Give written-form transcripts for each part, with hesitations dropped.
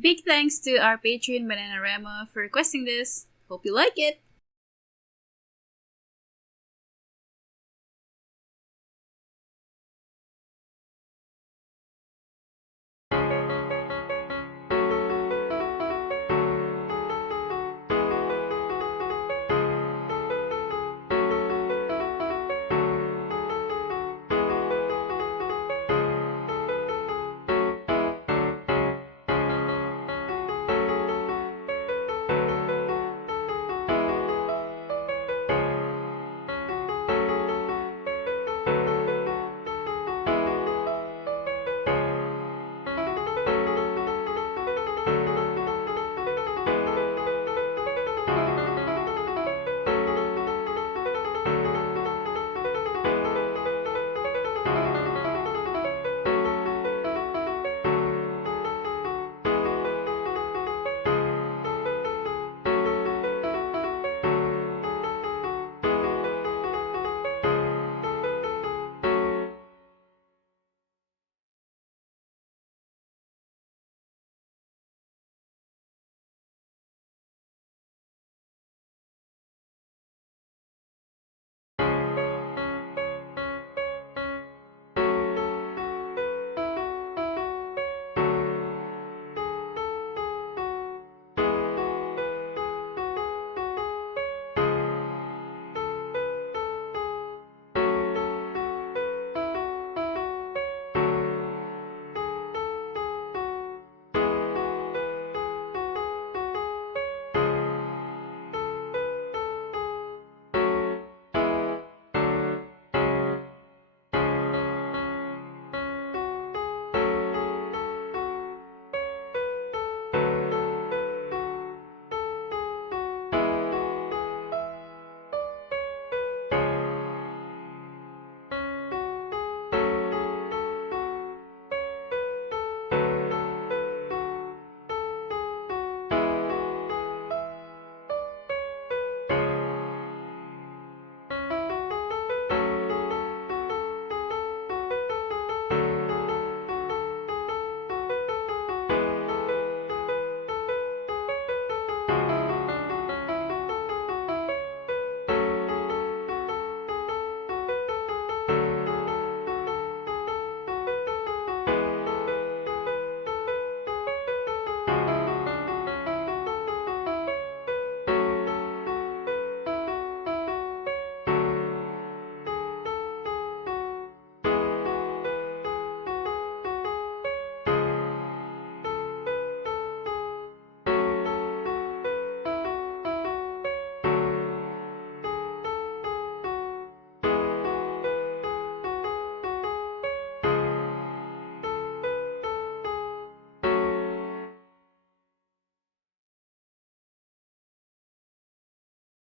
Big thanks to our patron Bananarama for requesting this. Hope you like it!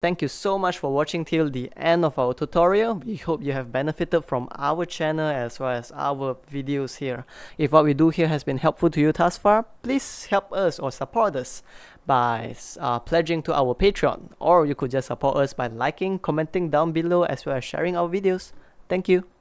Thank you so much for watching till the end of our tutorial. We hope you have benefited from our channel as well as our videos here. If what we do here has been helpful to you thus far, please help us or support us by pledging to our Patreon, or you could just support us by liking, commenting down below as well as sharing our videos. Thank you.